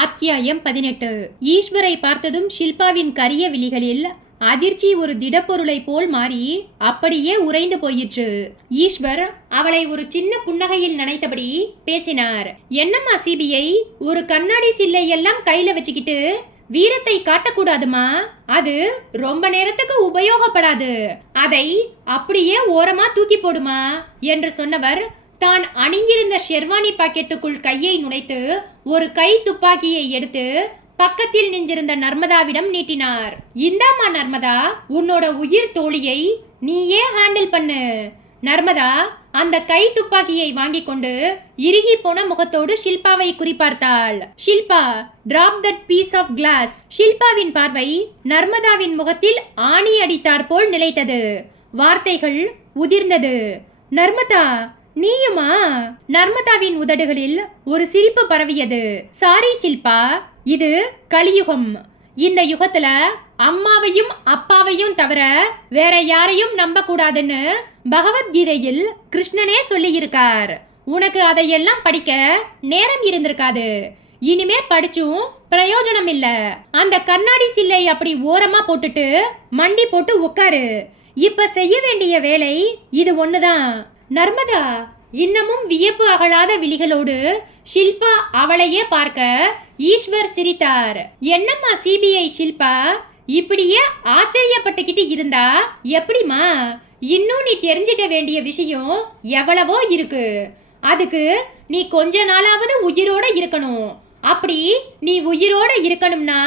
அத்தியாயம் 18. ஈஸ்வரை பார்த்ததும் ஷில்பாவின் கரிய விழிகளில் அதிர்ச்சி ஒரு திடப்பொருளை போல் மாறி அப்படியே உறைந்து போயிற்று. ஈஸ்வர் அவளை ஒரு சின்ன புன்னகையில் நனைத்தபடி பேசினார். என்னம்மா சிபிஐ, ஒரு கண்ணாடி சில்லை எல்லாம் கையில வச்சுக்கிட்டு வீரத்தை காட்டக்கூடாதுமா, அது ரொம்ப நேரத்துக்கு உபயோகப்படாது, அதை அப்படியே ஓரமா தூக்கி போடுமா என்று சொன்னவர் தான் அணிந்திருந்த ஷெர்வானி பாக்கெட்டுக்குள் கையை நுழைத்து ஒரு கை துப்பாக்கியை எடுத்து பக்கத்தில் நின்றிருந்த நர்மதாவிடம் நீட்டினார். இந்தாமா நர்மதா, உன்னோட உயிர் தோழியை நீயே ஹேண்டில் பண்ணு. நர்மதா அந்த கை துப்பாக்கியை வாங்கி கொண்டு இறுகி போன முகத்தோடு ஷில்பாவை குறிப்பார்த்தாள். Shilpa, drop that piece of glass. ஷில்பாவின் பார்வை நர்மதாவின் முகத்தில் ஆணி அடித்தார் போல் நிலைத்தது. வார்த்தைகள் உதிர்ந்தது. நர்மதா, நீயுமா? நர்மதாவின் உதடுகளில் ஒரு சிரிப்பு பரவியது. சாரி ஷில்பா, இது கலியுகம். இந்த யுகத்துல அம்மாவையும் அப்பாவையும் தவிர வேற யாரையும் நம்ப கூடாதுன்னு பகவத்கீதையில் கிருஷ்ணனே சொல்லி இருக்கார். உனக்கு அதையெல்லாம் படிக்க நேரம் இருந்திருக்காது. இனிமே படிச்சும் பிரயோஜனம் இல்ல. அந்த கண்ணாடி சில்லை அப்படி ஓரமா போட்டுட்டு மண்டி போட்டு உட்காரு. இப்ப செய்ய வேண்டிய வேலை இது ஒண்ணுதான். நர்மதா இன்னமும் வியப்பு அகலாத விழிகளோடு ஷில்பா அவளையே பார்க்க ஈஸ்வர் சிரித்தார். என்னம்மா சிபிஐ ஷில்பா, இப்படியே ஆச்சரியப்பட்டுக்கிட்டு இருந்தா எப்படிமா? இன்னும் நீ தெரிஞ்சுக்க வேண்டிய விஷயம் எவ்வளவோ இருக்கு. அதுக்கு நீ கொஞ்ச நாளாவது உயிரோட இருக்கணும். அப்படி நீ உயிரோட இருக்கணும்னா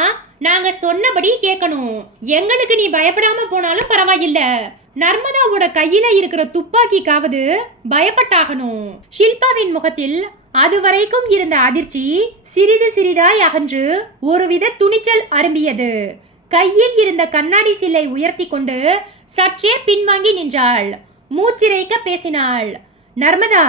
நாங்க சொன்னபடி கேட்கணும். எங்களுக்கு நீ பயப்படாம போனாலும் பரவாயில்ல, நர்மதாவோட கையில இருக்கிற துப்பாக்கிக்காவது பயப்பட்டாகணும். ஷில்பாவின் முகத்தில் அதுவரைக்கும் இருந்த அதிர்ச்சி சிறிது சிறிதாய் அகன்று ஒருவித துணிச்சல் அரும்பியது. கையில் இருந்த கண்ணாடி சில்லை உயர்த்தி கொண்டு சற்றே பின்வாங்கி நின்றாள். மூச்சிறைக்க பேசினாள். நர்மதா,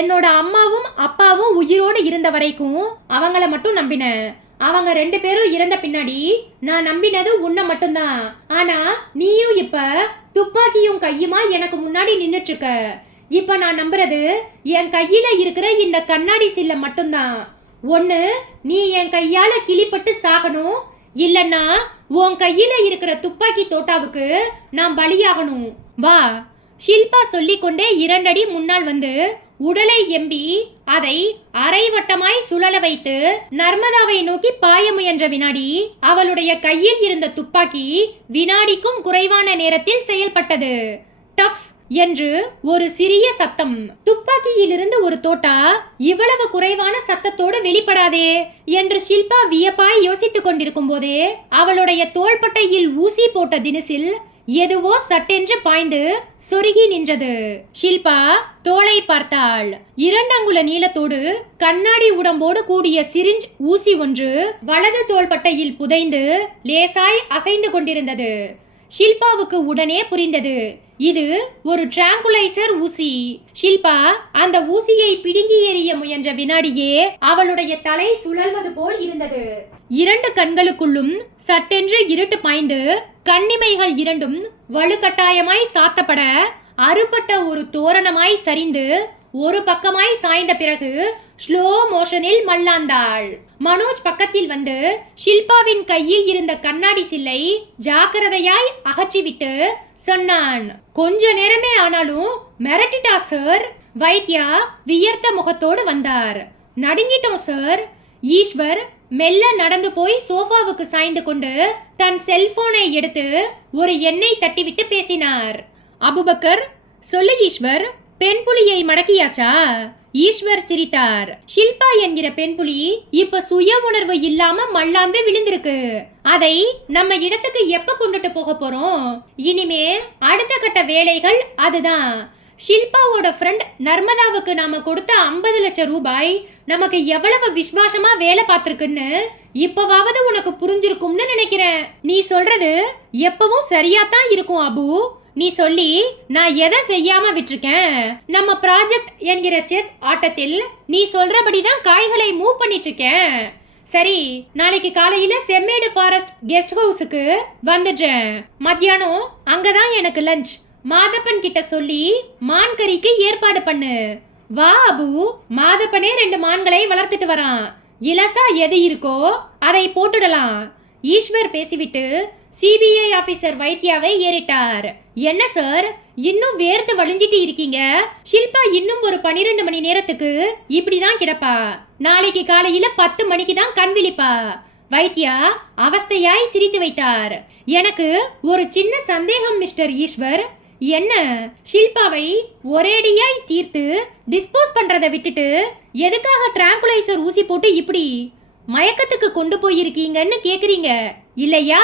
என்னோட அம்மாவும் அப்பாவும் உயிரோடு இருந்த வரைக்கும் அவங்கள மட்டும் நம்பினேன். அவங்க 2 பேரும் இறந்த பின்னாடி நான் நம்பினது உன்னை மட்டும்தான். ஆனா நீயும் இப்ப துப்பாக்கியும் கையுமா எனக்கு முன்னாடி நின்னுட்டு இருக்க. இப்ப நான் நம்புறது என் கையில இருக்கிற இந்த கண்ணாடி சில்லை மட்டும்தான். ஒண்ணு நீ என் கையால கிளிப்பட்டு சாகணும், இல்லன்னா உன் கையில இருக்கிற துப்பாக்கி தோட்டாவுக்கு நான் பலியாகணும். வா. ஷில்பா சொல்லிக்கொண்டே 2 அடி முன்னால் வந்து உடலை எம்பி அதை அரைவட்டமாய் சுழல வைத்து நர்மதாவை நோக்கி பாய முயன்ற வினாடி அவளுடைய கையில் இருந்த துப்பாக்கி வினாடிக்கும் குறைவான நேரத்தில் செயல்பட்டது. டஃப் என்று ஒரு சிறிய சத்தம். துப்பாக்கியிலிருந்து ஒரு தோட்டா இவ்வளவு குறைவான சத்தத்தோடு வெளிப்படாதே என்று ஷில்பா வியப்பாய் யோசித்துக் கொண்டிருக்கும் போதே அவளுடைய தோள்பட்டையில் ஊசி போட்ட தினசில் எதுவோ சட்டென்று பாய்ந்து சொருகி நின்றது. ஷில்பா தோளை பார்த்தாள். 2 அங்குல நீளத்தோடு கண்ணாடி உடம்போடு கூடிய சிரிஞ்ச் ஊசி ஒன்று வலது தோள்பட்டையில் புதைந்து லேசாய் அசைந்து கொண்டிருந்தது. ஷில்பாவுக்கு உடனே புரிந்தது, இது ஒரு டிராங்குலைசர் ஊசி. ஷில்பா அந்த ஊசியை பிடுங்கி எறிய முயன்ற வினாடியே அவளுடைய தலை சுழல்வது போல் இருந்தது. 2 கண்களுக்குள்ளும் சட்டென்று இருட்டு பாய்ந்து கண்ணிமைகள் 2ம் வலுக்கட்டாயமாய் சாத்தப்பட அறுபட்ட ஒரு தோரணமாய் சரிந்து ஒரு பக்கமாய் சாய்ந்த பிறகு ஸ்லோ மோஷனில் மல்லாந்தாள். மனோஜ் பக்கத்தில் வந்து ஷில்பாவின் கையில் இருந்த கண்ணாடி சில்லை ஜாக்கிரதையாய் அகற்றிவிட்டு சொன்னான். கொஞ்ச நேரமே ஆனாலும் மிரட்டிட்டா சார். வைத்தியா வியர்த்த முகத்தோடு வந்தார். நடுங்கிட்டோம் சார். ஈஸ்வர் மெல்ல நடந்து போய் சோஃபாவுக்கு சாய்ந்து கொண்டு தன் செல்போனை எடுத்து ஒரு எண்ணெய் தட்டிவிட்டு பேசினார். அபுபக்கர், சொல்லு ஈஸ்வர், பெண் புலியை மடக்கியாச்சா? ஈஸ்வர் சிரித்தார். ஷில்பா என்கிற பெண் புலி இப்ப சுய உணர்வு இல்லாம மல்லாந்து விழுந்திருக்கு. அதை நம்ம இடத்துக்கு எப்ப கொண்டுட்டு போக போறோம்? இனிமே அடுத்த கட்ட வேலைகள் அதுதான். ஷில்பாவோட ஃப்ரெண்ட் நர்மதாவுக்கு நாம கொடுத்த 50 லட்சம் ரூபாய் நமக்கு எவ்வளவு விசுவாசமா வேலை பார்த்திருக்குன்னு இப்பவாவது உனக்கு புரிஞ்சிருக்கும்னு நினைக்கிறேன். நீ சொல்றது எப்பவும் சரியாத்தான் இருக்கும் அபு. நீ சொல்லி நான் எதை செய்யாம விட்டுருக்கேன்? நம்ம ப்ராஜெக்ட் என்கிற செஸ் ஆட்டத்தில் நீ சொல்றபடிதான் காய்களை மூவ் பண்ணிட்டு இருக்கேன். சரி, நாளைக்கு காலையில செம்மேடு ஃபாரஸ்ட் கெஸ்ட் ஹவுஸுக்கு வந்துடுறேன். மத்தியானம் அங்கதான் எனக்கு லஞ்ச். மாதப்பன் கிட்ட சொல்லி மான் கறிக்கு ஏற்பாடு பண்ணு. வா அபு, மாதப்பனே 2 மான்களை வளர்த்துட்டு வரான். இலசா எது இருக்கோ அதை போட்டுடலாம். ஈஸ்வர் பேசிவிட்டு சிபிஐ ஆபீசர் வைத்தியாவை ஏறிட்டார். என்ன சார், இன்னும் வேர்த்து வழிஞ்சிட்டு இருக்கீங்க? ஷில்பா இன்னும் ஒரு 12 மணி நேரத்துக்கு இப்படிதான் கிடப்பா. நாளைக்கு காலையில 10 மணிக்கு தான் கண் விழிப்பா. வைத்தியா அவஸ்தையாய் சிரித்து வைத்தார். எனக்கு ஒரு சின்ன சந்தேகம் மிஸ்டர் ஈஸ்வர். என்ன, ஷில்பாவை ஒரேடியாய் தீர்த்து டிஸ்போஸ் பண்றதை விட்டுட்டு எதுக்காக டிராங்குலைசர் ஊசி போட்டு இப்படி மயக்கத்துக்கு கொண்டு போயிருக்கீங்கன்னு கேக்குறீங்க இல்லையா?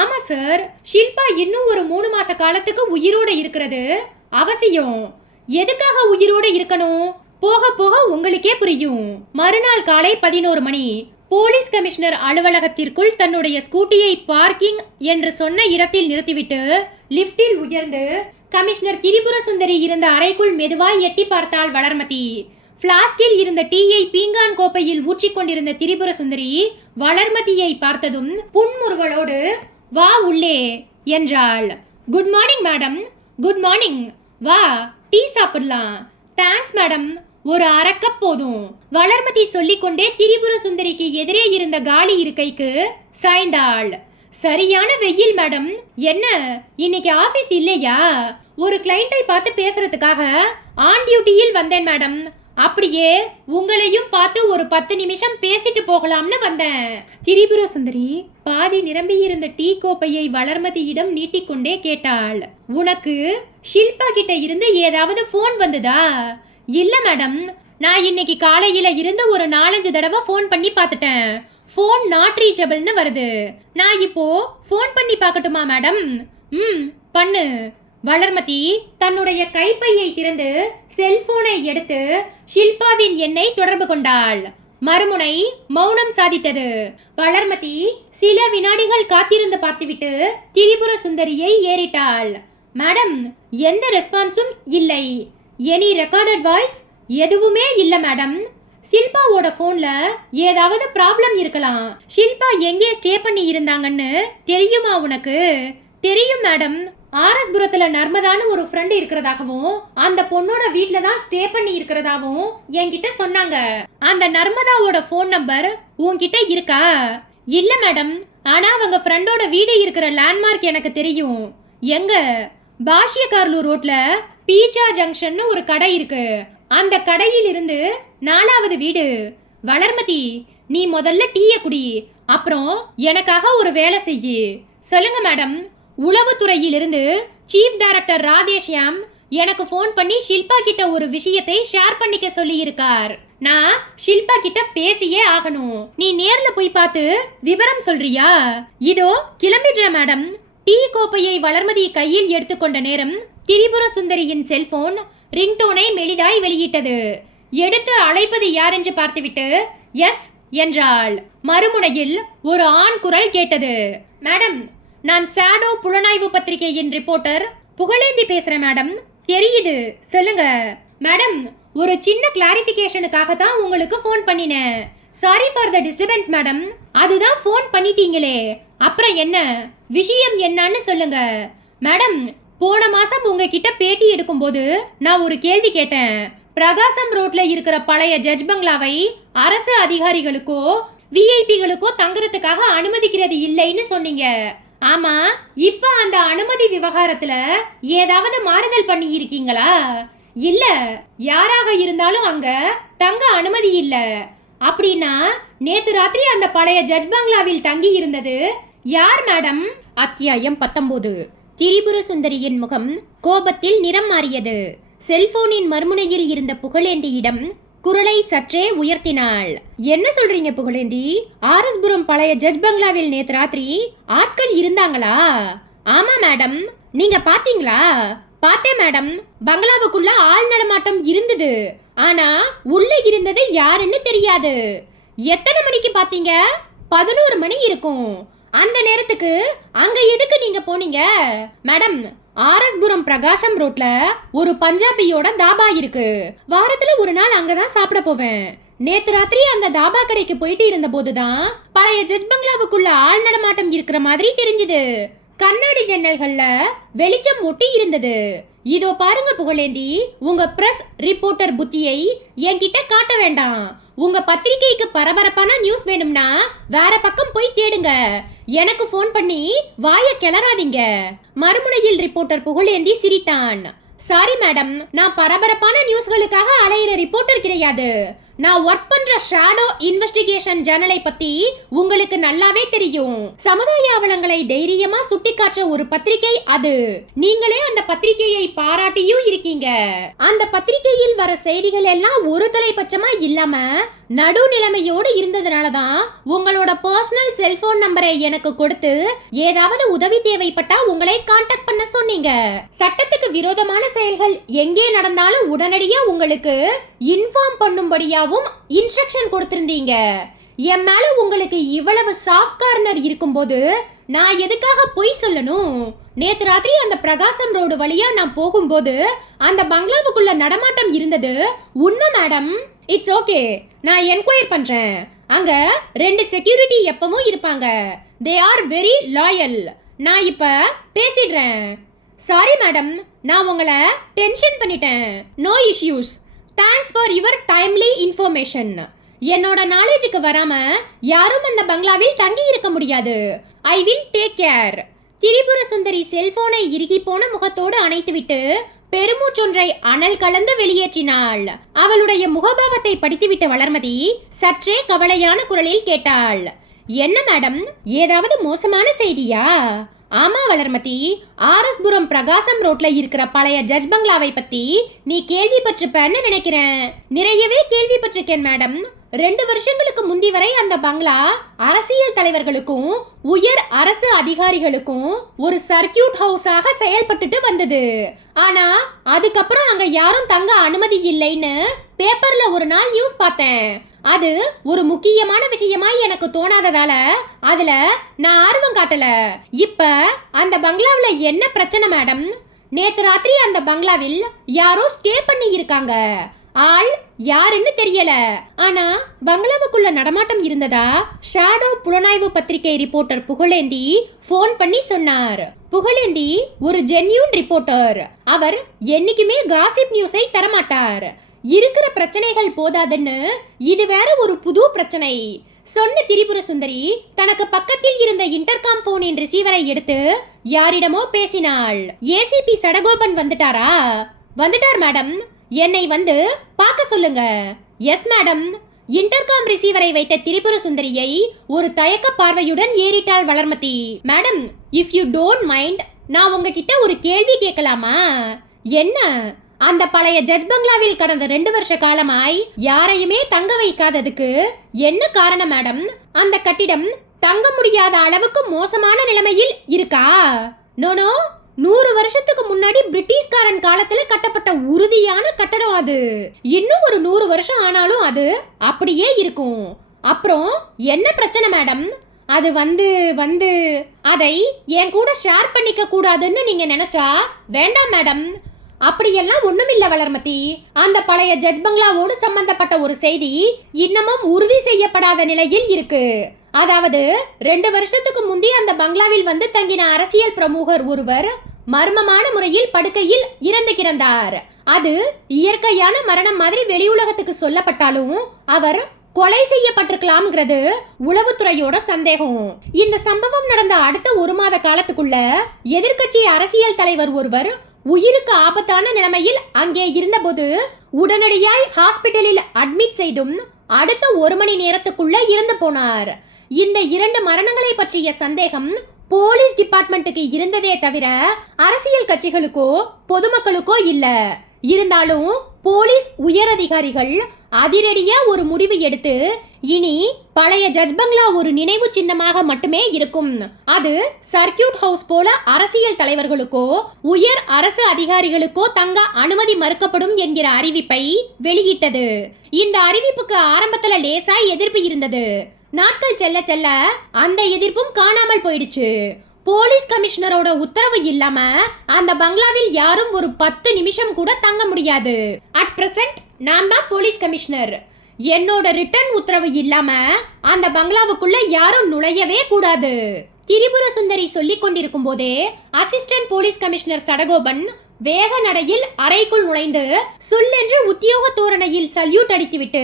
ஆமா சார், ஷில்பா இன்னும் ஒரு 3 மாச காலத்துக்கு உயிரோட இருக்கிறது அவசியம். எதுக்காக உயிரோட இருக்கணும்? போக போக உங்களுக்கே புரியும். மறுநாள் காலை 11 மணி போலீஸ் கமிஷனர் அலுவலகத்திற்குள் தன்னுடைய ஸ்கூட்டியை பார்க்கிங் என்று சொன்ன இடத்தில் நிறுத்திவிட்டு லிப்டில் உயர்ந்து கமிஷனர் திரிபுர சுந்தரி இருந்த அறைக்குள் மெதுவாய் எட்டி பார்த்தாள் வளர்மதி. பிளாஸ்கில் இருந்த டீயை பீங்கான் கோப்பையில் ஊற்றிக்கொண்டிருந்த திரிபுர சுந்தரி வளர்மதியை பார்த்ததும் புன்முறுவலோடு வா உள்ளே என்றாள். Good morning madam. Good morning. வா டீ சாப்பிடலாம். தேங்க்ஸ் மேடம், ஒரு அரை கப் போதும். வளர்மதி சொல்லிக்கொண்டே திரிபுர சுந்தரிக்கு எதிரே இருந்த காலி இருக்கைக்கு சாய்ந்தாள். சரியான வெயில் மேடம். என்ன, இன்னைக்கு ஆபீஸ் இல்லையா? ஒரு கிளைண்டை பார்த்து பேசுறதுக்காக ஆன் டியூட்டியில் வந்தேன் மேடம். அப்படியே உங்களையும் பார்த்து ஒரு 10 நிமிஷம் பேசிட்டு போகலாம்னு வந்தேன். திரிபுர சுந்தரி பாதி நிரம்பியிருந்த டீ கோப்பையை வளர்மதியிடம் நீட்டிக்கொண்டே கேட்டாள். உனக்கு ஷில்பா கிட்ட இருந்து ஏதாவது போன் வந்ததா? இல்ல மேடம், நான் இன்னைக்கு காலையில இருந்து ஒரு 4-5 தடவை போன் பண்ணி பார்த்துட்டேன். போன் நாட் ரீச்சபிள்னு வருது. நான் இப்போ போன் பண்ணி பார்க்கட்டுமா மேடம்? பண்ணு. வளர்மதி தன்னுடைய கைப்பையை திறந்து செல்போனை எடுத்து ஷில்பாவின் எண்ணை தொடர்பு கொண்டாள். மறுமுனை மௌனம் சாதித்தது. வளர்மதி சில வினாடிகள் காத்திருந்து பார்த்துவிட்டு திரிபுர சுந்தரியை ஏறிட்டாள். மேடம், எந்த ரெஸ்பான்ஸும் இல்லை. Any recorded voice? எதுவுமே இல்ல மேடம். ஷில்பாவோட போன்ல ஏதாவது ப்ராப்ளம் இருக்கலாம். ஷில்பா எங்கே ஸ்டே பண்ணி இருந்தாங்கன்னு தெரியுமா உனக்கு? தெரியும் மேடம். ஆர்எஸ்புரத்துல நர்மதான்னு ஒரு ஃப்ரெண்ட் இருக்கிறதாகவும் அந்த பொண்ணோட வீட்ல தான் ஸ்டே பண்ணி இருக்கிறதாவும் என்கிட்ட சொன்னாங்க. அந்த நர்மதாவோட போன் நம்பர் உன்கிட்ட இருக்கா? இல்ல மேடம், ஆனா அவங்க ஃப்ரெண்டோட வீடு இருக்கிற லேண்ட்மார்க் எனக்கு தெரியும். எங்க? பாஷ்யகார்லூர் ரோட்ல பீச்சா ஜங்ஷன் ஒரு கடை இருக்கு. அந்த கடையில் இருந்து 4வது வீடு. வளர்மதி, நீ முதல்ல டீய குடி, அப்புறம் எனக்காக ஒரு வேலை செய்யு. சொல்லுங்க மேடம். உளவுத்துறையிலிருந்து சீஃப் டைரக்டர் ராதேஷ்யாம் எனக்கு ஃபோன் பண்ணி ஷில்பா கிட்ட ஒரு விஷயத்தை ஷேர் பண்ணிக்க சொல்லி இருக்கார். நான் ஷில்பா கிட்ட பேசியே ஆகணும். நீ நேர்ல போய் பார்த்து விவரம் சொல்றியா? இதோ கிளம்பிடுற மேடம். டீ கோப்பையை வளர்மதி கையில் எடுத்துக்கொண்ட நேரம் திரிபுர சுந்தரியின் செல்போன் ரிங்டோனை மெலிதாய் வெளியிட்டது. எடுத்து அழைப்பது யார் என்று பார்த்துவிட்டு எஸ் என்றாள். மறுமுனையில் ஒரு ஆண் குரல் கேட்டது. மேடம், நான் ஷேடோ புலனாய்வு பத்திரிகையின் ரிப்போர்ட்டர் புகழேந்தி பேசுறேன் மேடம். தெரியுது, சொல்லுங்க. மேடம், ஒரு சின்ன கிளாரிஃபிகேஷனுக்காக தான் உங்களுக்கு ஃபோன் பண்ணினேன். Sorry for the disturbance madam. அதுதான் ஃபோன் பண்ணிட்டீங்களே, அப்புறம் என்ன விஷயம் என்னன்னு சொல்லுங்க. மேடம், போன மாசம் உங்ககிட்ட பேட்டி எடுக்கும்போது நான் ஒரு கேள்வி கேட்டேன். பிரகாசம் ரோட்ல இருக்கிற பழைய ஜட்ஜ் பங்களாவை அரசு அதிகாரிகளுக்கோ விஐபிகளுக்கோ தங்குறதுக்காக அனுமதிக்கிறது இல்லைன்னு சொன்னீங்க. ஆமா, இப்ப அந்த அனுமதி விவகாரத்துல ஏதாவது மாறுதல் பண்ணி இருக்கீங்களா? இல்ல, யாராக இருந்தாலும் அங்க தங்க அனுமதி இல்ல. அப்படின்னா நேத்து ராத்திரி அந்த பழைய ஜட்ஜ் பங்களாவில் தங்கி இருந்தது யார் மேடம்? அத்தியாயம் 19. திரிபுர சுந்தரியின் முகம் கோபத்தில் நிறம் மாறியது. செல்போனின் மறுமுனையில் இருந்த புகழேந்தியிடம் குரலை சற்றே உயர்த்தினாள். என்ன சொல்றீங்க புகழேந்தி? ஆர்எஸ்புரம் பழைய ஜட்ஜ் பங்களாவில் நேத்து ராத்திரி ஆட்கள் இருந்தாங்களா? ஆமா மேடம். நீங்க பாத்தீங்களா? பார்த்தேன் மேடம். பங்களாவுக்குள்ள ஆள் நடமாட்டம் இருந்தது, ஆனா உள்ள இருந்தது யாருன்னு தெரியாது. எத்தனை மணிக்கு பாத்தீங்க? 11 மணி இருக்கும். அந்த நேரத்துக்கு அங்க எதுக்கு நீங்க போனீங்க? மேடம், ஆர்எஸ்புரம் பிரகாசம் ரோட்ல ஒரு பஞ்சாபியோட தாபா இருக்கு. வாரத்துல ஒரு நாள் அங்கதான் சாப்பிட போவேன். நேத்து ராத்திரி அந்த தாபா கடைக்கு போயிட்டு இருந்த போதுதான் பழைய ஜட்ஜ் பங்களாவுக்குள்ள ஆள் நடமாட்டம் இருக்கிற மாதிரி தெரிஞ்சது. கண்ணாடி ஜன்னல்கள்ல வெளிச்சம் ஒட்டி இருந்தது. இதோ பாருங்க புகழேந்தி, உங்க பிரஸ் ரிப்போர்ட்டர் புத்தியை என்கிட்ட காட்ட வேண்டாம். உங்க பத்திரிகைக்கு பரபரப்பான நியூஸ் வேணும்னா வேற பக்கம் போய் தேடுங்க. எனக்கு போன் பண்ணி வாய கிளறாதீங்க. மறுமுனையில் ரிப்போர்ட்டர் புகழேந்தி சிரித்தான். சாரி மேடம், நான் பரபரப்பான நியூஸ்களுக்காக அலையிற ரிப்போர்ட்டர் கிடையாது. நான் ஒர்க் பண்ற ஷாடோ இன்வெஸ்டிகேஷன் ஜர்னலை பத்தி உங்களுக்கு நல்லாவே தெரியும். சமுதாய அவலங்களை தைரியமா சுட்டிக்காற்ற ஒரு பத்திரிகை அது. நீங்களே அந்த பத்திரிகையை பாராட்டியும் இருக்கீங்க. அந்த பத்திரிகையில் வர செய்திகள் எல்லாம் ஒரு தலைபட்சமா இல்லாம நடுநிலைமையோடு இருந்ததுனாலதான் உங்களோட பர்சனல் செல்போன் நம்பரை எனக்கு கொடுத்து ஏதாவது உதவி தேவைப்பட்டா உங்களை கான்டாக்ட் பண்ண சொன்னீங்க. சட்டத்துக்கு விரோதமான செயல்கள் எங்கே நடந்தாலும் உடனடியா உங்களுக்கு இன்ஃபார்ம் பண்ணும்படியாவும் இன்ஸ்ட்ரக்ஷன் கொடுத்திருந்தீங்க. என் மேல உங்களுக்கு இவ்வளவு சாஃப்ட் கார்னர் இருக்கும்போது நான் எதுக்காக பொய் சொல்லணும்? நேத்து ராத்திரி அந்த பிரகாசம் ரோடு வழியா நான் போகும்போது அந்த பங்களாவுக்குள்ள நடமாட்டம் இருந்தது உண்மை மேடம். இட்ஸ் ஓகே, நான் என்கொயர் பண்றேன். அங்க 2 செக்யூரிட்டி எப்பவும் இருப்பாங்க. They are very loyal. நான் இப்ப பேசிடுறேன். சாரி மேடம், நான் உங்களை டென்ஷன் பண்ணிட்டேன். No issues. Thanks for your timely information. என்னோட நாலேஜுக்கு வராம யாரும் அந்த பங்களாவில் தங்கி இருக்க முடியாது. I will take care. Tripura Sundari செல்போனை இறுகி போன முகத்தோடு அணைத்துவிட்டு பெருமூச்சொன்றை அனல் கலந்து வெளியேற்றினாள். அவளுடைய முகபாவத்தை படித்துவிட்ட வளர்மதி சற்றே கவலையான குரலில் கேட்டாள். என்ன மேடம், ஏதாவது மோசமான செய்தியா? ஆமா வளர்மதி, ஆர்எஸ்புரம் பிரகாசம் ரோட்ல இருக்கிற பழைய ஜட்ஜ் பங்களாவை பத்தி நீ கேள்விப்பட்டிருப்பேன்னு நினைக்கிறேன். நிறையவே கேள்விப்பட்டிருக்கேன் மேடம். 2 வருஷங்களுக்கு முந்தி வரை அந்த பங்களா அரசியல் தலைவர்களுக்கும் உயர் அரசு அதிகாரிகளுக்கும் ஒரு சர்க்கியூட் ஹவுஸாக செயல்பட்டுட்டு வந்தது. ஆனா அதுக்கப்புறம் அங்க யாரும் தங்க அனுமதி இல்லைன்னு பேப்பர்ல ஒரு நாள் நியூஸ் பார்த்தேன். அது ஒரு முக்கியமான விஷயமா எனக்கு தோணாததால அதுல நான் ஆர்வம் காட்டல. இப்ப அந்த பங்களாவில் என்ன பிரச்சனை மேடம்? நேத்து ராத்திரி அந்த பங்களாவில் யாரோ ஸ்டே பண்ணி இருக்காங்க. ஆள் யாருன்னு தெரியல. ஆனா பங்களாவுக்குள்ள நடமாட்டம் இருந்ததா ஷாடோ புலனாய்வு பத்திரிகை ரிப்போர்ட்டர் புகழேந்தி போன் பண்ணி சொன்னார். புகழேந்தி ஒரு ஜென்யூன் ரிப்போர்ட்டர். அவர் என்னைக்குமே காசிப் நியூஸை தரமாட்டார். இருக்கிற பிரச்சனைகள் போதாதுன்னு இது வேற ஒரு புது பிரச்சனை சொன்ன திரிபுர சுந்தரி தனக்கு பக்கத்தில் இருந்த இன்டர்காம் போனின் ரிசீவரை எடுத்து யாரிடமோ பேசினாள். ஏசிபி சடகோபன் வந்துட்டாரா? வந்துட்டார் மேடம். என்னை வந்து பார்க்க சொல்லுங்க. Yes madam. இன்டர்காம் ரிசீவரை வைத்த திரிபுர சுந்தரியை ஒரு தயக்க பார்வையுடன் ஏறிட்டாள் Valarmathi. Madam, if you don't mind, நான் உங்ககிட்ட ஒரு கேள்வி கேட்கலாமா? என்ன? அந்த பழைய ஜட்ஜ் பங்களாவில் கடந்த 2 வருஷ காலமாய் யாரையுமே தங்க வைக்காததுக்கு என்ன காரணம் மேடம்? அந்த கட்டிடம் தங்க முடியாத அளவுக்கு மோசமான நிலைமையில் இருக்கா? நோனோ, 100 வருஷத்துக்கு முன்னாடி பிரிட்டிஷ்காரன் காலத்துல கட்டப்பட்ட உறுதியான கட்டடம் அது. இன்னும் ஒரு 100 வருஷம் ஆனாலும் அது அப்படியே இருக்கும். அப்புறம் என்ன பிரச்சனை மேடம்? அது வந்து அதை என் கூட ஷேர் பண்ணிக்க கூடாதுன்னு நீங்க நினைச்சா வேண்டாம் மேடம். அப்படியெல்லாம் ஒண்ணுமில்ல வளர்மதி. அந்த பழைய ஜட்ஜ் பங்களாவோடு சம்பந்தப்பட்ட ஒரு செய்தி இன்னமும் உறுதி செய்யப்படாத நிலையில் இருக்கு. அதாவது 2 வருஷத்துக்கு முந்தி அந்த பங்களாவில் வந்து தங்கின அரசியல் பிரமுகர் ஒருவர் மர்மமான முறையில் படுக்கையில் இறந்து கிடந்தார். அது இயற்கையான மரணம் மாதிரி வெளி உலகத்துக்கு சொல்லப்பட்டாலும் அவர் கொலை செய்யப்பட்டிருக்கலாம்ங்கிறது உளவுத்துறையோட சந்தேகம். இந்த சம்பவம் நடந்த அடுத்த 1 மாத காலத்துக்குள்ள எதிர்க்கட்சி அரசியல் தலைவர் ஒருவர் உயிருக்கு ஆபத்தான நிலைமையில் அங்கே இருந்தபோது உடனடியாய் ஹாஸ்பிட்டலில் அட்மிட் செய்தும் அடுத்த 1 மணி நேரத்துக்குள்ள இறந்து போனார். இந்த 2 மரணங்களை பற்றிய சந்தேகம் போலீஸ் டிபார்ட்மெண்ட்டுக்கு இருந்ததே தவிர அரசியல் கட்சிகளுக்கோ பொதுமக்களுக்கோ இல்ல. இருந்தாலும் போலீஸ் உயர் அதிகாரிகள் அதிரடியா ஒரு முடிவு எடுத்து இனி பழைய ஜட்ஜ் பங்களா ஒரு நினைவு சின்னமாக மட்டுமே இருக்கும். அது சர்க்கியூட் ஹவுஸ் போல அரசியல் தலைவர்களுக்கோ உயர் அரசு அதிகாரிகளுக்கோ தங்க அனுமதி மறுக்கப்படும் என்கிற அறிவிப்பை வெளியிட்டது. இந்த அறிவிப்புக்கு ஆரம்பத்துல லேசா எதிர்ப்பு இருந்தது. நாட்கள் செல்ல செல்ல அந்த எதிர்ப்பும் காணாமல் போயிடுச்சு. போலீஸ் கமிஷனரோட உத்தரவு இல்லாம அந்த பங்களாவில் யாரும் ஒரு 10 நிமிஷம் கூட தங்க முடியாது. அட் பிரசன்ட் நான் தான் போலீஸ் கமிஷனர். என்னோட ரிட்டர்ன் உத்தரவு இல்லாம அந்த பங்களாவுக்குள்ள யாரும் நுழையவே கூடாது. திரிபுர சுந்தரி சொல்லிக் கொண்டிருக்கும் போதே அசிஸ்டன்ட் போலீஸ் கமிஷனர் சடகோபன் வேக நடையில் அறைக்குள் நுழைந்து சொல்லென்று உத்தியோக தோரணையில் சல்யூட் அடித்துவிட்டு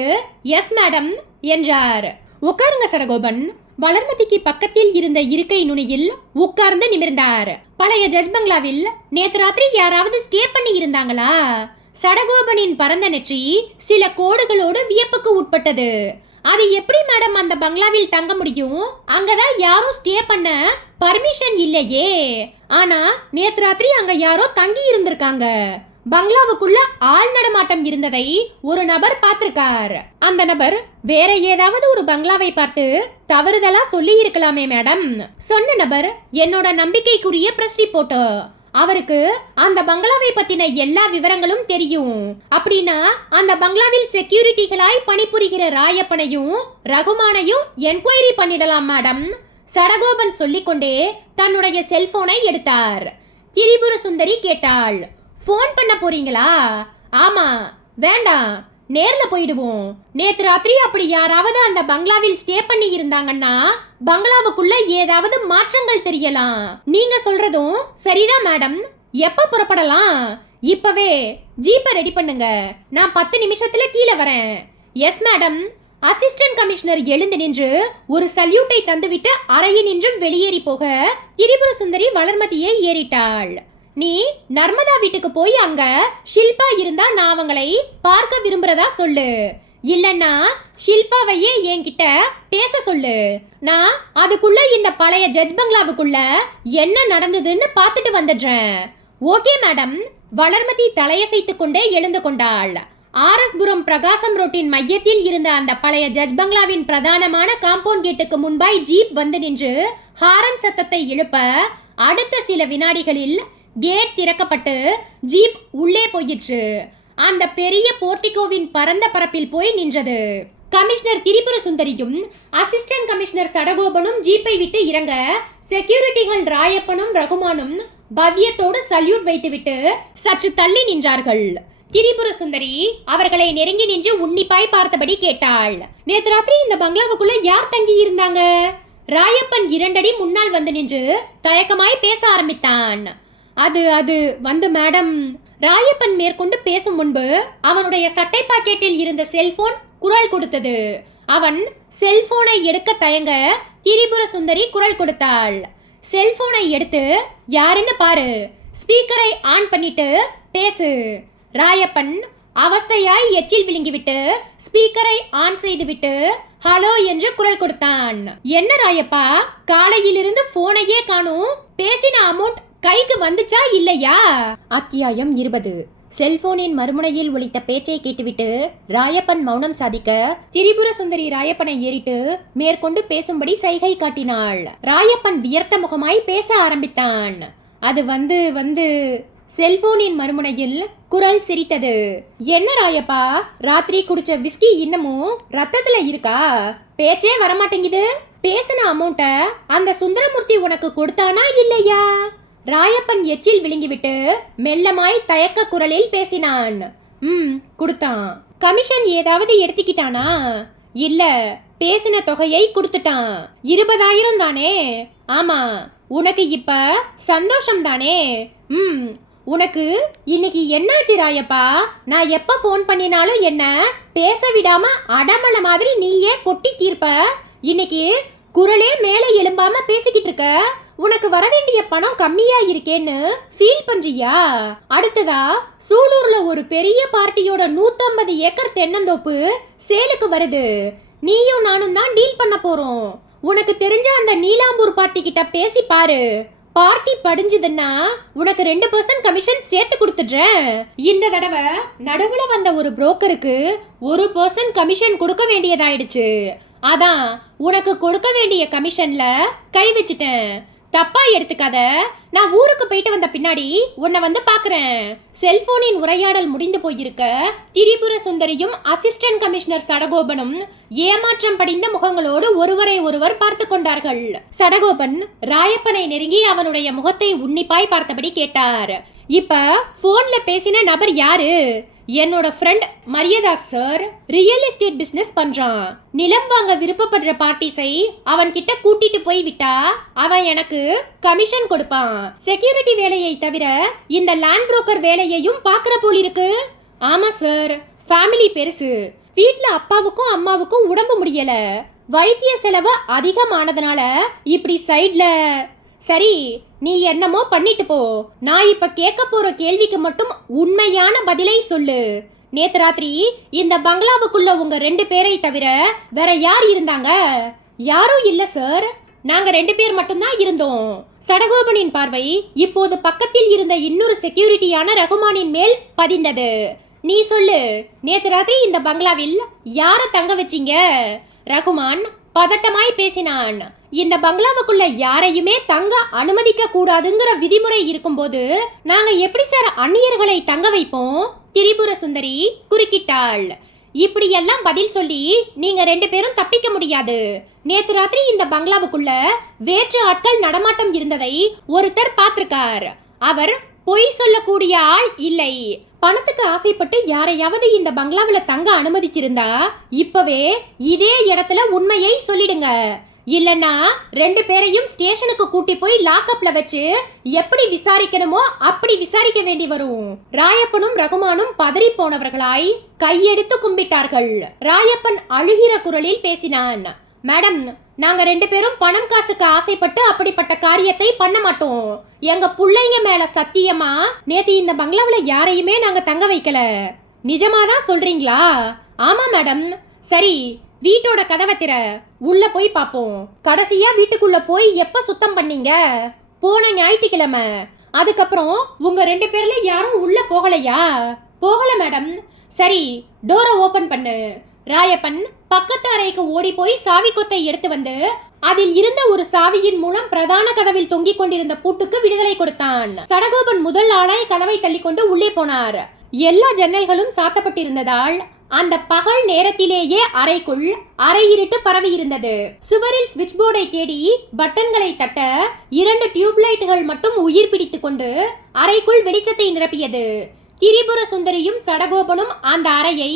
எஸ் மேடம் என்றார். உட்காருங்க சடகோபன். வளர்மதிக்கு பக்கத்தில் இருந்த இருக்கை நுனியில் உட்கார்ந்து நிமிர்ந்தார். பழைய ஜட்ஜ் பங்களாவில் நேத்து ராத்திரி யாராவது ஸ்டே பண்ணி இருந்தாங்களா? சடகோபனின் பரந்த நெற்றி சில கோடுகளோடு வியப்புக்கு உட்பட்டது. அது எப்படி மேடம் அந்த பங்களாவில் தங்க முடியும்? அங்கதான் யாரும் ஸ்டே பண்ண பர்மிஷன் இல்லையே. ஆனா நேத்து ராத்திரி அங்க யாரோ தங்கி இருந்திருக்காங்க. பங்களாவுக்குள்ள ஆள் நடமாட்டம் இருந்ததை ஒரு நபர் பார்த்திருக்கார். அந்த நபர் வேற ஏதாவது ஒரு பங்களாவை பார்த்து தவறுதலா சொல்லி இருக்கலாமே மேடம். சொன்ன நபர் என்னோட நம்பிக்கைக்குரிய பிரஸ் ரிப்போர்ட்டர். அவருக்கு அந்த பங்களாவை பத்தின எல்லா விவரங்களும் தெரியும். அப்படின்னா அந்த பங்களாவில் செக்யூரிட்டிகளாய் பணிபுரிகிற ராயப்பனையும் ரகுமானையும் என்கொயரி பண்ணிடலாம் மேடம். சடகோபன் சொல்லிக்கொண்டே தன்னுடைய செல்போனை எடுத்தார். திரிபுர சுந்தரி கேட்டாள், போன் பண்ண போறீங்களா? ஆமா. வேண்டாம், நேர்ல போயிடுவோம். நேத்து ராத்திரி அப்படி யாராவது அந்த பங்களாவில் ஸ்டே பண்ணி இருந்தாங்கன்னா பங்களாவுக்குள்ள ஏதாவது மாற்றங்கள் தெரியலாம். நீங்க சொல்றதும் சரிதான் மேடம். எப்ப புறப்படலாம்? இப்பவே ஜீப்பை ரெடி பண்ணுங்க. நான் 10 நிமிஷத்துல கீழே வரேன். Yes madam. அசிஸ்டன்ட் கமிஷனர் எழுந்து நின்று ஒரு சல்யூட்டை தந்துவிட்டு அறையினின்றும் வெளியேறி போக திரிபுர சுந்தரி வளர்மதியை ஏறிட்டாள். நீ நர்மதா வீட்டுக்கு போய் அங்க ஷில்பா இருந்தா நான் அவங்களை பார்க்க விரும்புறதா சொல்லு. இல்லன்னா ஷில்பாவையே என்கிட்ட பேச சொல்லு. நான் அதுக்குள்ள இந்த பழைய ஜட்ஜ் பங்களாவுக்குள்ள என்ன நடந்ததுன்னு பார்த்துட்டு வந்துடுறேன். Okay madam. வளர்மதி தலையசைத்து கொண்டே எழுந்து கொண்டாள். ஆர்எஸ்புரம் பிரகாசம் ரோட்டின் மையத்தில் இருந்த அந்த பழைய ஜட்ஜ் பங்களாவின் பிரதானமான காம்பவுண்ட் கேட்டுக்கு முன்பாய் ஜீப் வந்து நின்று ஹாரன் சத்தத்தை எழுப்ப அடுத்த சில வினாடிகளில் கேட் திறக்கப்பட்டு ஜீப் உள்ளே போயிற்று. அந்த பெரிய போர்டிகோவின் பரந்த பரப்பில் போய் நின்றது. கமிஷனர் திரிபுர சுந்தரியும் அசிஸ்டன்ட் கமிஷனர் சடகோபனும் ஜீப்பை விட்டு இறங்க செக்யூரிட்டிகள் ராயப்பனும் ரகுமானும் பவ்யத்தோடு சல்யூட் வைத்துவிட்டு சற்று தள்ளி நின்றார்கள். திரிபுர சுந்தரி அவர்களை நெருங்கி நின்று உன்னிப்பாய் பார்த்தபடி கேட்டாள், நேத்து ராத்திரி இந்த பங்களாவுக்குள்ள யார் தங்கி இருந்தாங்க? ராயப்பன் 2 அடி முன்னால் வந்து நின்று தயக்கமாய் பேச ஆரம்பித்தான். அது வந்து மேடம். ராயப்பன் மேற்கொண்டு பேசும் முன்பு அவனுடைய சட்டை பாக்கெட்டில் இருந்த செல்போன் குரல் கொடுத்தது. அவன் செல்போனை எடுக்க தயங்க திரிபுர சுந்தரி குரல் கொடுத்தாள். செல்போனை எடுத்து யாருன்னு பாரு, ஸ்பீக்கரை ஆன் பண்ணிட்டு பேசு. ராயப்பன் அவஸ்தையாய் எச்சில் விழுங்கிவிட்டு ஸ்பீக்கரை ஆன் செய்துவிட்டு ஹலோ என்று குரல் கொடுத்தான். என்ன ராயப்பா, காலையிலிருந்து போனையே காணும். பேசின அமௌண்ட் கைக்கு வந்துச்சா இல்லையா? அத்தியாயம் 20. செல்போனின் மறுமுனையில் ஒலித்த பேச்சை கேட்டுவிட்டு ராயப்பன் மௌனம் சாதிக்க திரிபுர சுந்தரி ராயப்பனை ஏறிட்டு மேற்கொண்டு பேசும்படி சைகை காட்டினாள். ராயப்பன் வியர்த்த முகமாய் பேச ஆரம்பித்தான். அது வந்து செல்போனின் மறுமுனையில் குரல் சிரித்தது. என்ன ராயப்பா, ராத்திரி குடிச்ச விஸ்கி இன்னமும் ரத்தத்துல இருக்கா? பேச்சே வரமாட்டேங்குது. பேசின அமௌண்ட அந்த சுந்தரமூர்த்தி உனக்கு கொடுத்தானா இல்லையா? ராயப்பன் எச்சில் விழுங்கிவிட்டு மெல்லமாய் தயக்க குரலில் பேசினான். கொடுத்தான். கமிஷன் ஏதாவது எடுத்துக்கிட்டானா? இல்ல, பேசின தொகையை கொடுத்துட்டான். 20,000 தானே? ஆமா. உனக்கு இப்ப சந்தோஷம் தானே? உனக்கு இன்னைக்கு என்னாச்சு ராயப்பா? நான் எப்ப போன் பண்ணினாலும் என்ன பேச விடாம அடமள மாதிரி நீயே கொட்டி தீர்ப்ப. இன்னைக்கு குரலே மேலே எழும்பாம பேசிக்கிட்டு இருக்க. உனக்கு வர வேண்டிய பணம் கம்மியா இருக்கேன்னு ஃபீல் பண்றியா? அடுத்ததா சூலூர்ல ஒரு பெரிய பார்ட்டியோட 150 ஏக்கர் தென்னந்தோப்பு சேலுக்கு வருது. நீயும் நானும் தான் டீல் பண்ண போறோம். உனக்கு தெரிஞ்ச அந்த நீலாம்பூர் பார்ட்டி கிட்ட பேசி பாரு. பார்ட்டி படிஞ்சதுன்னா உனக்கு 2% கமிஷன் சேர்த்து கொடுத்துடுறேன். இந்த தடவை நடுவுல வந்த ஒரு புரோக்கருக்கு 1% கமிஷன் கொடுக்க வேண்டியதாயிடுச்சு. அதான் உனக்கு கொடுக்க வேண்டிய கமிஷன்ல கை வச்சுட்டேன். தப்பா எடுத்துக்காத. நான் ஊருக்கு போயிட்டு வந்த பின்னாடி உன்னை வந்து பாக்குறேன். செல்போனின் உரையாடல் முடிந்து போயிருக்க திரிபுர சுந்தரியும் அசிஸ்டன்ட் கமிஷனர் சடகோபனும் ஏமாற்றம் படிந்த முகங்களோடு ஒருவரை ஒருவர் பார்த்து கொண்டார்கள். சடகோபன் ராயப்பனை நெருங்கி அவனுடைய முகத்தை உன்னிப்பாய் பார்த்தபடி கேட்டார். இப்ப போன்ல பேசின நபர் யாரு? என்னோட friend Mariyadas sir real estate business பண்றான். நிலம் வாங்க விருப்பப்படுற பார்ட்டிஸை அவன் கிட்ட கூட்டிட்டு போய் விட்டா அவன் எனக்கு கமிஷன் கொடுப்பான். செக்யூரிட்டி வேலையை தவிர இந்த லேண்ட் புரோக்கர் வேலையையும் பார்க்கற போல் இருக்கு. ஆமா சார், ஃபேமிலி பெருசு. வீட்ல அப்பாவுக்கும் அம்மாவுக்கும் உடம்பு முடியல. வைத்திய செலவு அதிகமானதுனால இப்படி சைட்ல. சரி, நீ என்னமோ பண்ணிட்டு போ. நான் இப்ப கேட்க போற கேள்விக்கு மட்டும் உண்மையான பதிலை சொல்லு. நேத்து ராத்திரி இந்த பங்களாவுக்குள்ள உங்க 2 பேரை தவிர வேற யார் இருந்தாங்க? யாரும் இல்ல சார், நாங்க 2 பேர் மட்டும்தான் இருந்தோம். சடகோபனின் பார்வை இப்போது பக்கத்தில் இருந்த இன்னொரு செக்யூரிட்டியான ரகுமானின் மேல் பதிந்தது. நீ சொல்லு, நேத்து ராத்திரி இந்த பங்களாவில் யார தங்க வச்சீங்க? ரகுமான் பதட்டமாய் பேசினான். இந்த பங்களாவுக்குள்ள யாரையுமே தங்க அனுமதிக்க கூடாதுங்கிற விதிமுறை இருக்கும்போது நாங்க எப்படி சார் அந்நியர்களை தங்க வைப்போம்? திரிபுர சுந்தரி குறுக்கிட்டாள். இப்படியெல்லாம் பதில் சொல்லி நீங்க 2 பேரும் தப்பிக்க முடியாது. நேத்து ராத்திரி இந்த பங்களாவுக்குள்ள வேற்று ஆட்கள் நடமாட்டம் இருந்ததை ஒருத்தர் பார்த்திருக்கார். அவர் பொய் சொல்லக்கூடிய ஆள் இல்லை. பணத்துக்கு ஆசைப்பட்டு யாரையாவது இந்த பங்களாவில் தங்க அனுமதிச்சிருந்தா இப்பவே இதே இடத்துல உண்மையை சொல்லிடுங்க. இல்லைன்னா 2 பேரையும் ஸ்டேஷனுக்கு கூட்டி போய் லாக்அப்ல வச்சு எப்படி விசாரிக்கணுமோ அப்படி விசாரிக்க வேண்டி வரும். ராயப்பனும் ரகுமானும் பதறி போனவர்களாய் கையெடுத்து கும்பிட்டார்கள். ராயப்பன் அழுகிற குரலில் பேசினான். மேடம், நாங்க 2 பேரும் பணம் காசுக்கு ஆசைப்பட்டு அப்படிப்பட்ட காரியத்தை பண்ண மாட்டோம். எங்க புள்ளைங்க மேல சத்தியமா நேத்து இந்த பங்களாவில் யாரையுமே நாங்க தங்க வைக்கல. நிஜமாதான் சொல்றீங்களா? ஆமா மேடம். சரி, வீட்டோட கதவை திற, உள்ள போய் பாப்போம். கடைசியா வீட்டுக்குள்ள போய் எப்ப சுத்தம் பண்ணீங்க? போன ஞாயிற்றுக்கிழமை. அதுக்கப்புறம் உங்க 2 பேர்ல யாரும் உள்ள போகலையா? போகல மேடம். சரி, டோரை ஓபன் பண்ணு. ராயப்பன் பக்கத்து அறைக்கு ஓடி போய் சாவி கொத்தை எடுத்து வந்து அதில் இருந்த ஒரு சாவியின் மூலம் பிரதான கதவில் தொங்கிக் கொண்டிருந்த பூட்டுக்கு விடுதலை கொடுத்தான். சடகோபன் முதல் ஆளாய் கதவை தள்ளிக்கொண்டு உள்ளே போனார். எல்லா ஜன்னல்களும் சாத்தப்பட்டிருந்ததால் அந்த பகல் நேரத்திலேயே அறைக்குள் அறை இருட்டு பரவி இருந்தது. சுவரில் சுவிட்ச் போர்டை தேடி பட்டன்களை தட்ட 2 டியூப்லைட்டுகள் மட்டும் உயிர் பிடித்துக் கொண்டு அறைக்குள் வெளிச்சத்தை நிரப்பியது. திரிபுர சுந்தரியும் சடகோபனும் அந்த அறையை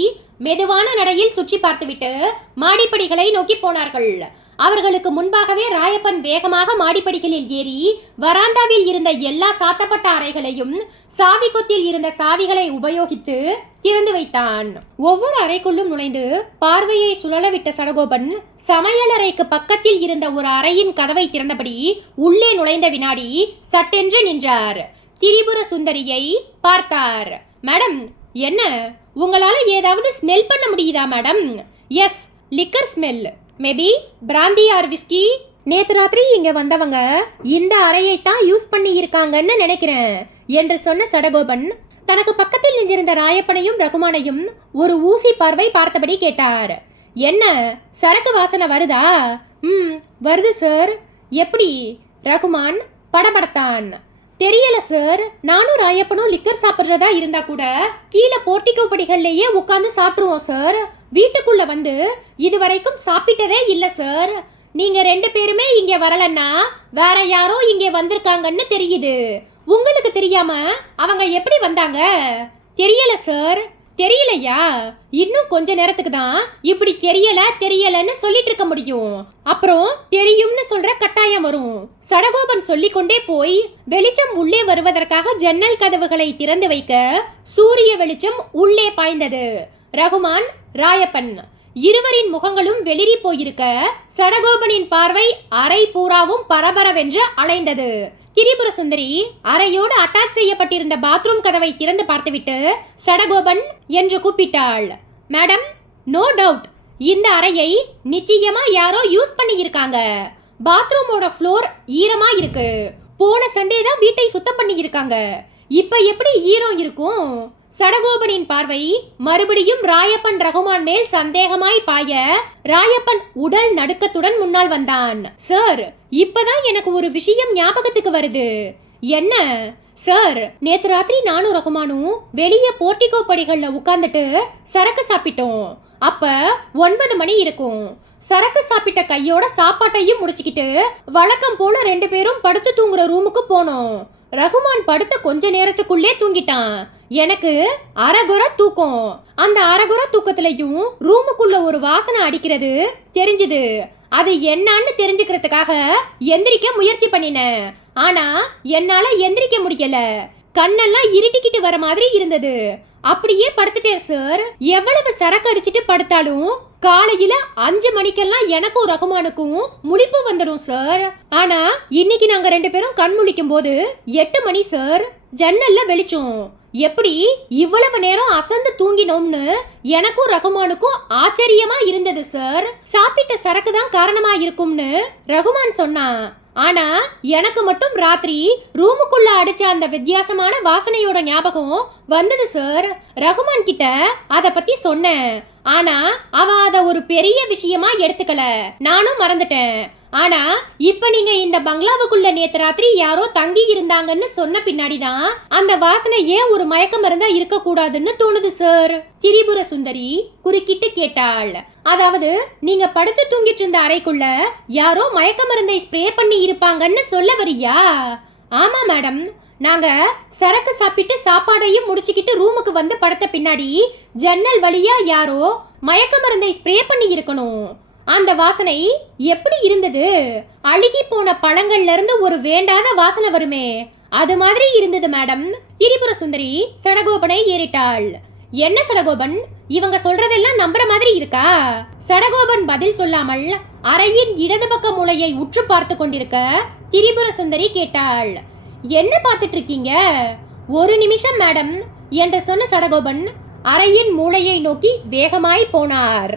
மெதுவான நடையில் சுற்றி பார்த்துவிட்டு மாடிப்படிகளை நோக்கி போனார்கள். அவர்களுக்கு முன்பாகவே ராயப்பன் வேகமாக மாடிப்படிகளில் ஏறி வராந்தாவில் இருந்த எல்லா சாத்தப்பட்ட அறைகளையும் சாவி கொத்தில் இருந்த சாவிகளை உபயோகித்து திறந்து வைத்தான். ஒவ்வொரு அறைக்குள்ளும் நுழைந்து பார்வையை சுழலவிட்ட சடகோபன் சமையலறைக்கு பக்கத்தில் இருந்த ஒரு அறையின் கதவை திறந்தபடி உள்ளே நுழைந்த வினாடி சட்டென்று நின்றார். திரிபுர சுந்தரியை பார்த்தார். மேடம், என்ன உங்களால ஏதாவது ஸ்மெல் பண்ண முடியுதா madam? Yes, liquor smell. Maybe brandy or whisky. நேத்து ராத்திரி இங்க வந்தவங்க இந்த அறையைத்தான் யூஸ் பண்ணி இருக்காங்கன்னு நினைக்கிறேன் என்று சொன்ன சடகோபன் தனக்கு பக்கத்தில் நின்றிருந்த ராயப்பனையும் ரகுமானையும் ஒரு ஊசி பார்வை பார்த்தபடி கேட்டார். என்ன, சரக்கு வாசனை வருதா? வருது சார். எப்படி? ரகுமான் படபடத்தான். தெரியல சார், நானும் ராயப்பனும் லிக்கர் சாப்பிட்றதா இருந்தா கூட கீழே போர்ட்டிகோ படிகள்லயே உட்காந்து சாப்பிடுவோம் சார். வீட்டுக்குள்ள வந்து இதுவரைக்கும் சாப்பிட்டதே இல்ல சார். நீங்க 2 பேருமே இங்க வரலன்னா வேற யாரோ இங்க வந்திருக்காங்கன்னு தெரியுது. உங்களுக்கு தெரியாம அவங்க எப்படி வந்தாங்க? தெரியல சார். தெரியலையா? இன்னும் கொஞ்ச நேரத்துக்கு தான் இப்படி தெரியலன்னு சொல்லிட்டு இருக்க முடியும். அப்புறம் தெரியும்னு சொல்ற கட்டாயம் வரும். சடகோபன் சொல்லிக்கொண்டே போய் வெளிச்சம் உள்ளே வருவதற்காக ஜன்னல் கதவுகளை திறந்து வைக்க சூரிய வெளிச்சம் உள்ளே பாய்ந்தது. ரகுமான், ராயப்பன் இருவரின் முகங்களும் வெளிரி போயிருக்க சடகோபனின் பார்வை அறை பூராவும் பரபரவென்று அலைந்தது. திரிபுர சுந்தரி அறையோடு அட்டாச் செய்யப்பட்டிருந்த பாத்ரூம் கதவை திறந்து பார்த்துவிட்டு சடகோபன் என்று கூப்பிட்டாள். மேடம், நோ டவுட் இந்த அறையை நிச்சயமா யாரோ யூஸ் பண்ணி இருக்காங்க. பாத்ரூமோட ஃப்ளோர் ஈரமா இருக்கு. போன சண்டே தான் வீட்டை சுத்தம் பண்ணி இருக்காங்க. இப்ப எப்படி ஈரம் இருக்கும்? சடகோபனின் பார்வை மறுபடியும் ராயப்பன் ரகுமான் மேல் சந்தேகமாய் பாய ராயப்பன் உடல் நடுக்கத்துடன் முன்னால் வந்தான். சார், இப்பதான் எனக்கு ஒரு விஷயம் ஞாபகத்துக்கு வருது. என்ன சார்? நேத்து ராத்திரி நானும் ரகுமானும் வெளியே போர்ட்டிகோ படிகள்ல உட்கார்ந்துட்டு சரக்கு சாப்பிட்டோம். அப்ப 9 மணி இருக்கும். சரக்கு சாப்பிட்ட கையோட சாப்பாட்டையும் முடிச்சுக்கிட்டு வழக்கம் போல 2 பேரும் படுத்து தூங்குற ரூமுக்கு போனோம். ரகுமான் படுத்த கொஞ்ச நேரத்துக்குள்ளே தூங்கிட்டான். எனக்கு அரகுற தூக்கம். அந்த அரகுற தூக்கத்திலையும் ரூமுக்குள்ள ஒரு வாசனை அடிக்கிறது தெரிஞ்சது. அது என்னன்னு தெரிஞ்சுக்கிறதுக்காக எந்திரிக்க முயற்சி பண்ணினேன். ஆனா என்னால எந்திரிக்க முடியல. கண்ணெல்லாம் இருட்டிக்கிட்டு வர மாதிரி இருந்தது. அப்படியே படுத்துட்டேன் சார். எவ்வளவு சரக்கு அடிச்சிட்டு படுத்தாலும் காலையில 5 மணிக்கெல்லாம் எனக்கும் ரகுமானுக்கும் முழிப்பு வந்துடும் சார். ஆனா இன்னைக்கு நாங்க 2 பேரும் கண் முழிக்கும் போது 8 மணி சார். ஜன்னல்ல வெளிச்சம். எப்படி இவ்வளவு நேரம் அசந்து தூங்கினோம்னு எனக்கும் ரகுமானுக்கும் ஆச்சரியமா இருந்தது சார். சாப்பிட்ட சரக்கு தான் காரணமா இருக்கும்னு ரகுமான் சொன்னான். ஆனா எனக்கு மட்டும் ராத்திரி ரூமுக்குள்ள அடிச்ச அந்த வித்தியாசமான வாசனையோட ஞாபகம் வந்தது சார். ரகுமான் கிட்ட அத பத்தி சொன்னேன். ஆனா அவ அத ஒரு பெரிய விஷயமா எடுத்துக்கல. நானும் மறந்துட்டேன். ஆனா இப்ப நீங்க இந்த பங்களாவுக்குள்ள நேத்து ராத்திரி யாரோ தங்கி இருந்தாங்கன்னு சொன்ன பின்னாடிதான் அந்த வாசனை ஏன் ஒரு மயக்க மருந்தா இருக்க கூடாதுன்னு தோணுது சார். திரிபுர சுந்தரி குறுக்கிட்டு கேட்டாள். அதாவது நீங்க படுத்து தூங்கிட்டு இருந்த அறைக்குள்ள யாரோ மயக்க மருந்தை ஸ்ப்ரே பண்ணி இருப்பாங்கன்னு சொல்ல வரியா? ஆமா மேடம். நாங்க சரக்கு சாப்பிட்டு சாப்பாடையும் முடிச்சுக்கிட்டு ரூமுக்கு வந்து படுத்த பின்னாடி ஜன்னல் வழியா யாரோ மயக்க மருந்தை ஸ்ப்ரே பண்ணி இருக்கணும். அந்த வாசனை எப்படி இருந்தது? அழுகி போன பழங்கள்ல இருந்து ஒரு வேண்டாத வாசனை வருமே, அது மாதிரி இருந்தது மேடம். திரிபுர சுந்தரி சடகோபனை ஏறிட்டாள். என்ன சடகோபன், இவங்க சொல்றதெல்லாம் நம்புற மாதிரி இருக்கா? சடகோபன் பதில் சொல்லாமல் அறையின் இடது பக்க மூலையை உற்று பார்த்து கொண்டிருக்க திரிபுர சுந்தரி கேட்டாள். என்ன பார்த்துட்டு இருக்கீங்க? ஒரு நிமிஷம் மேடம் என்று சொன்ன சடகோபன் அறையின் மூலையை நோக்கி வேகமாய் போனார்.